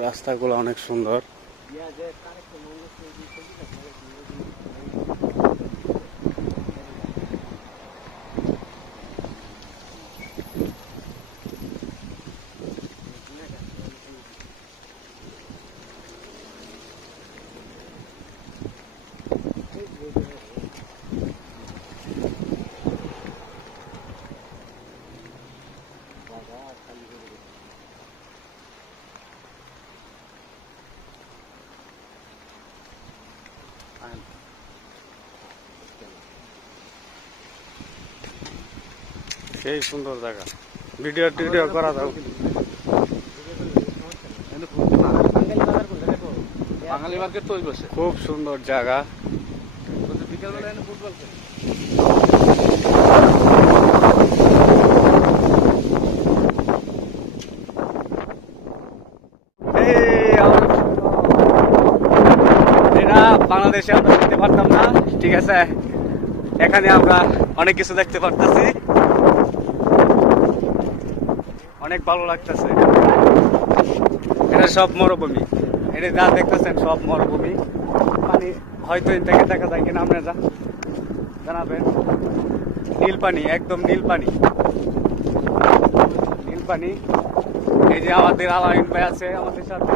রাস্তাগুলো অনেক সুন্দর। সেই সুন্দর জায়গা, ভিডিও টিডিও করা যাও। বাঙালি মার্কেট তো ওই বসে, খুব সুন্দর জায়গা। বিকেলবেলা এনে ফুটবল খেলে। এটা বাংলাদেশে আমরা দেখতে পারতাম না, ঠিক আছে, এখানে আমরা অনেক কিছু দেখতে পারতেছি, অনেক ভালো লাগতেছে। এটা সব মরুভূমি, এটা যা দেখতেছেন সব মরুভূমি। পানি হয়তো এর থেকে দেখা যায় কিনা আপনারা জানাবেন। নীল পানি, একদম নীল পানি, নীল পানি। এই যে আমাদের আলামিন ভাই আছে আমাদের সাথে।